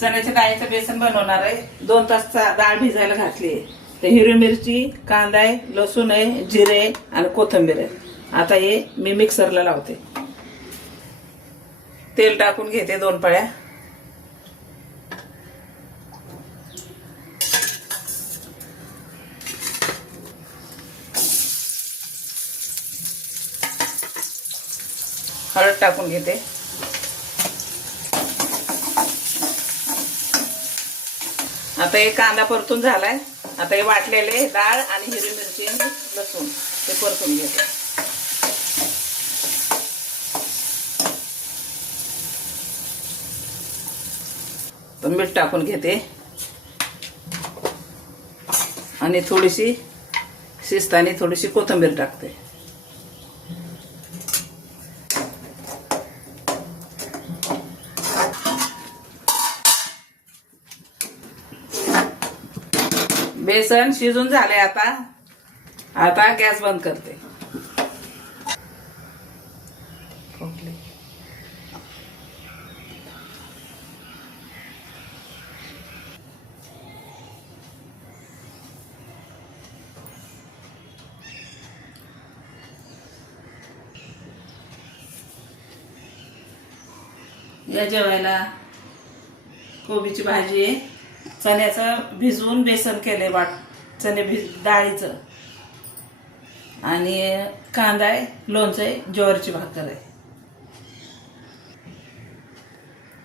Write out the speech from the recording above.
चण्याच्या डाळीचं बेसन बनवणार आहे. 2 तास डाळ भिजायला घातली आहे. तर हिरवी मिरची, कांदा आहे, लसूण आहे, जिरे आणि कोथिंबीर आहे. आता हे मी मिक्सरला लावते. तेल टाकून घेते 2 पळ्या. हळद टाकून घेते. आता हे कांदा परतून झालाय. आता हे वाटलेले डाळ आणि हिरवी मिरची लसूण ते परतून घेते. तर मीठ टाकून घेते आणि थोडीशी शिजताना थोडीशी कोथिंबीर टाकते. बेसन शिजून झाले. आता गॅस बंद करते. या जेवायला कोबीची भाजी आहे. चण्याचं भिजवून बेसन केले चणे डाळीचं आणि कांदा आहे, लोणचं आहे, ज्वारीची भाकर आहे.